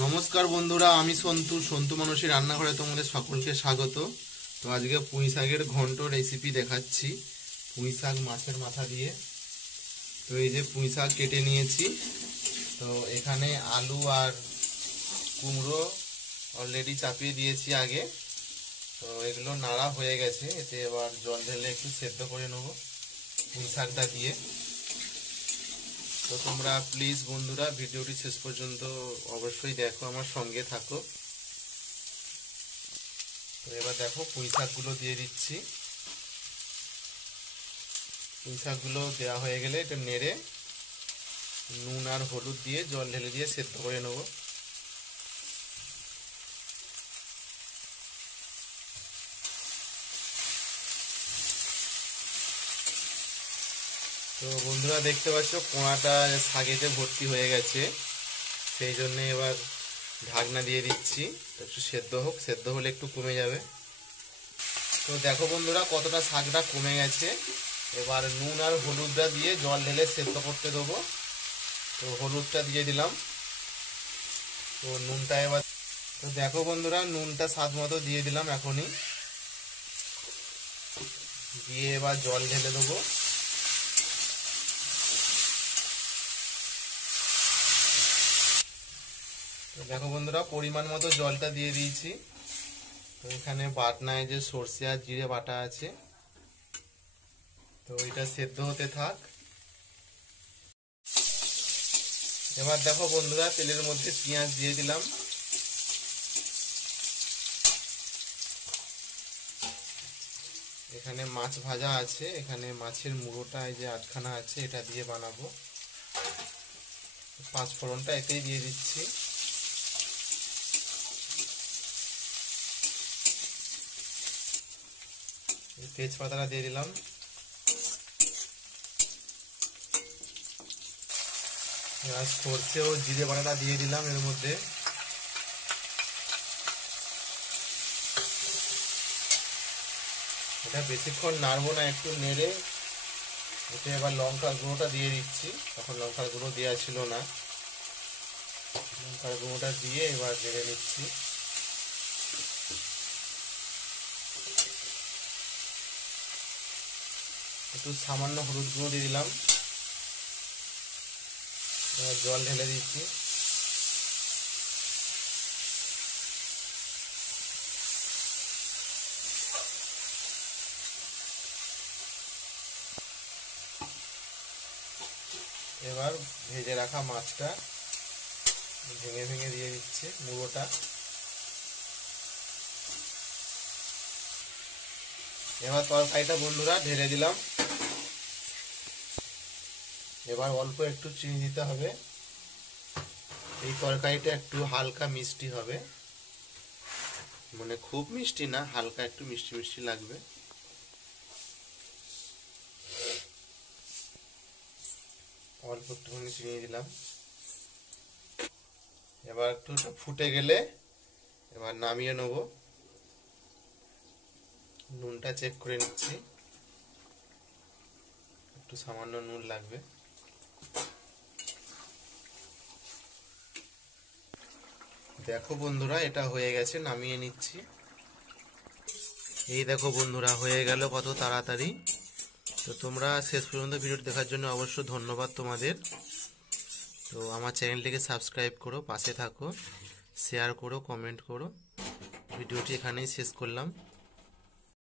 নমস্কার বন্ধুরা, আমি সন্তু সন্তু মানুষের রান্নাঘরে তোমাদের সকলকে স্বাগত। তো আজকে পুঁই শাকের ঘন্ট রেসিপি দেখাচ্ছি, পুঁই শাক মাছের মাথা দিয়ে। তো এই যে পুঁই শাক কেটে নিয়েছি। তো এখানে আলু আর কুমড়ো অলরেডি চাপিয়ে দিয়েছি আগে। তো এগুলো নাড়া হয়ে গেছে, এতে এবার জল ঢেলে একটু সেদ্ধ করে নেব পুঁই শাকটা দিয়ে। তো তোমরা প্লিজ বন্ধুরা ভিডিওটি শেষ পর্যন্ত অবশ্যই দেখো, আমার সঙ্গে থাকো। তো এবার দেখো পুঁই শাকগুলো দিয়ে দিচ্ছি। পুঁই শাকগুলো দেওয়া হয়ে গেলে এটা নেড়ে নুন আর হলুদ দিয়ে জল ঢেলে দিয়ে সেদ্ধ করে নেব। তো বন্ধুরা দেখতে পাচ্ছ কোঁয়াটা শাকেতে ভর্তি হয়ে গেছে, সেই জন্য এবার ঢাকনা দিয়ে দিচ্ছি। একটু সেদ্ধ হোক, সেদ্ধ হলে একটু কমে যাবে। তো দেখো বন্ধুরা কতটা শাকটা কমে গেছে। এবার নুন আর হলুদটা দিয়ে জল ঢেলে সেদ্ধ করতে দেবো। তো হলুদটা দিয়ে দিলাম। তো নুনটা এবার, তো দেখো বন্ধুরা নুনটা স্বাদ মতো দিয়ে দিলাম এখনই। দিয়ে এবার জল ঢেলে দেবো। তো দেখো বন্ধুরা পরিমাণ মতো জলটা দিয়ে দিয়েছি। তো এখানে বাটনায় যে সর্ষে আর জিরে বাটা আছে, তো এটা সেদ্ধ হতে থাক। এবার দেখো বন্ধুরা তেলের মধ্যে পেঁয়াজ দিয়ে দিলাম। এখানে মাছ ভাজা আছে, এখানে মাছের মুড়োটা এই যে আটখানা আছে, এটা দিয়ে বানাবো। পাঁচ ফোড়নটা এতেই দিয়ে দিচ্ছি। তেজপাতাটা দিয়ে দিলাম। এবার সর্ষে ও জিরে বাটাটা দিয়ে দিলাম এর মধ্যে। এটা বেশিক্ষণ নাড়বো না, একটু নেড়ে এতে এবার লঙ্কার গুঁড়োটা দিয়ে দিচ্ছি। তখন লঙ্কার গুঁড়ো দেওয়া ছিল না, লঙ্কার গুঁড়োটা দিয়ে এবার নেড়ে নিচ্ছি। একটু সামান্য হলুদ গুঁড়ো দিয়ে দিলাম। এবার জল ঢেলে দিচ্ছি। এবার ভেজে রাখা মাছটা ভেঙে ভেঙে দিয়ে দিচ্ছে মুড়োটা। এবার তরকারিটা বন্ধুরা ঢেলে দিলাম। এবার অল্প একটু চিনি দিতে হবে। এই তরকারিটা একটু হালকা মিষ্টি হবে, মানে খুব মিষ্টি না, হালকা একটু মিষ্টি মিষ্টি লাগবে। অল্প একটুখানি চিনি দিলাম। এবার একটু ফুটে গেলে এবার নামিয়ে নেব। নুনটা চেক করে নিচ্ছি, একটু সামান্য নুন লাগবে। দেখো বন্ধুরা এটা হয়ে গেছে, নামিয়ে নিচ্ছি। এই দেখো বন্ধুরা হয়ে গেল কত তাড়াতাড়ি। তো তোমরা শেষ পর্যন্ত ভিডিওটি দেখার জন্য অবশ্য ধন্যবাদ তোমাদের। তো আমার চ্যানেলটিকে সাবস্ক্রাইব করো, পাশে থাকো, শেয়ার করো, কমেন্ট করো। ভিডিওটি এখানেই শেষ করলাম।